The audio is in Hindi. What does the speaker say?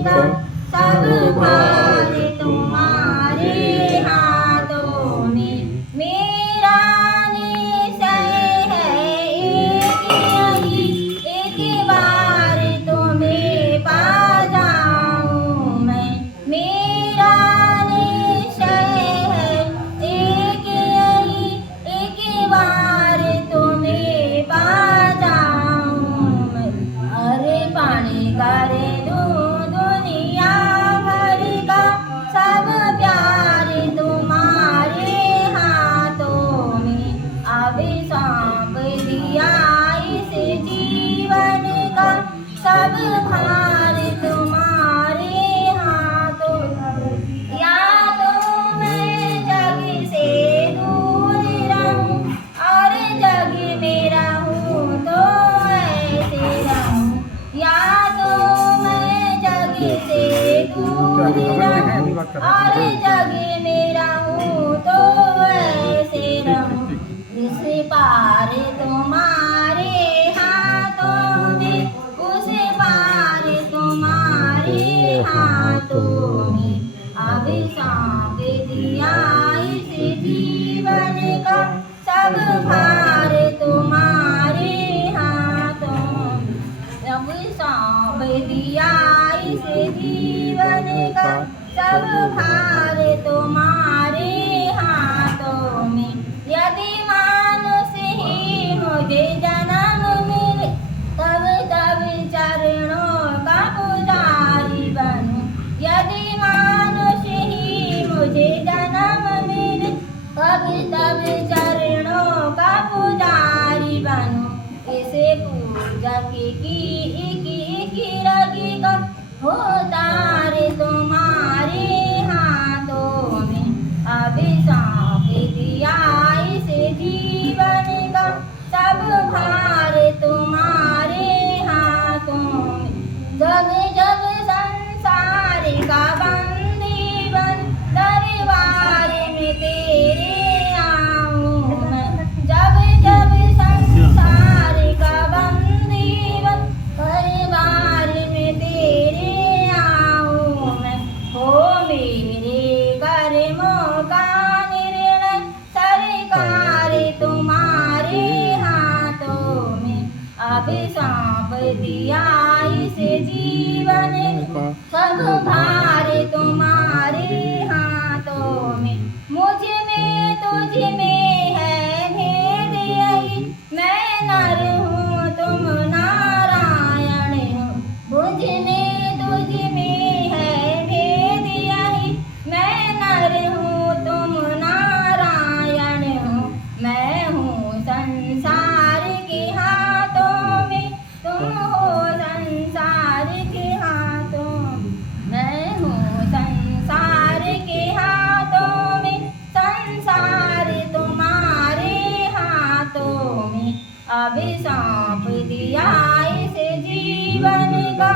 का सब भार तुम्हारे हाथों में। मेरा निश्चय है एक यही, एक बार तुम्हें पा जाऊं मैं। मेरा निश्चय है एक यही, एक बार तुम्हें पा जाऊं मैं। अरे पानी करे दुनिया भर का सब प्यार तुम्हारे हाथों में। अब सौंप दिया इस जीवन का सब भार तुम्हारे हाथों में। या तो मैं जग से दूर रहूं और जग में रहूं तो ऐसे रहूं। या तो मैं जग से दूर रहूं और जग में रहूं तो ऐसे रहूं। इस पार तुम्हारे हाथों में, उस पार तुम्हारे हाथों में। अब सौंप दिया इस जीवन का सब भार तुम्हारे हाथों में। अब सौंप दिया इस जीवन का सब भार तुम्हारे हाथों में। यदि मानुष ही मुझे जन्म मिले तब तब चरणों का पुजारी बनूं। यदि मानुष ही मुझे जन्म मिले तब तब चरणों का पुजारी बनूं। इसे पूजक की एक रगी का हो तार तुम्हारे हाथों में। अब सौंप दिया इस जीवन का सब भार तुम्हारे हाथों में। जब जब संसार का बंदी बन दरबार में तेरे आऊं मैं। जब जब संसार का बंदी बन दरबार में तेरे आऊं मैं। हो मेरे कर्मों का निर्णय सरकार तुम्हारे हाथों में। अब सौंप दिया इस जीवन का सब भार तुम्हारे हाथों में। मुझ में तुझ में है भेद यही, मैं नर हूँ तुम नारायण हो। मुझ में तुझ में है भेद यही, मैं नर हूँ तुम नारायण हो। मैं हूँ संसार के हाथों में, तुम हो संसार के हाथों में। मैं हूँ संसार के हाथों में, संसार तुम्हारे हाथों में। अब सौंप दिया इस जीवन का